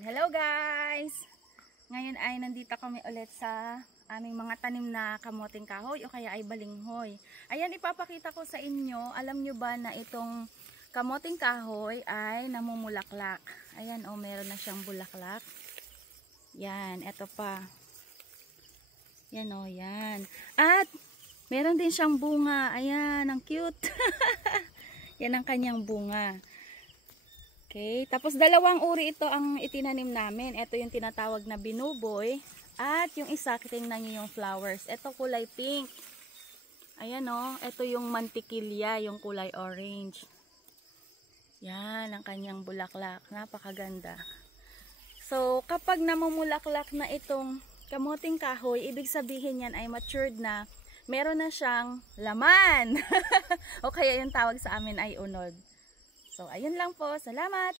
Hello guys! Ngayon ay nandito kami ulit sa aming mga tanim na kamoting kahoy o kaya ay balinghoy. Ayan, ipapakita ko sa inyo, alam nyo ba na itong kamoting kahoy ay namumulaklak. Ayan o, meron na siyang bulaklak. Yan, eto pa. Yan o, yan. At meron din siyang bunga. Ayan, ang cute. Yan ang kanyang bunga. Okay, tapos dalawang uri ito ang itinanim namin. Ito yung tinatawag na binuboy. At yung isa, tingnan nyo yung flowers. Ito kulay pink. Ayan o, ito yung mantikilya, yung kulay orange. Yan, ang kanyang bulaklak. Napakaganda. So, kapag namumulaklak na itong kamoting kahoy, ibig sabihin yan ay matured na. Meron na siyang laman. O kaya yung tawag sa amin ay unod. So, ayun lang po. Salamat!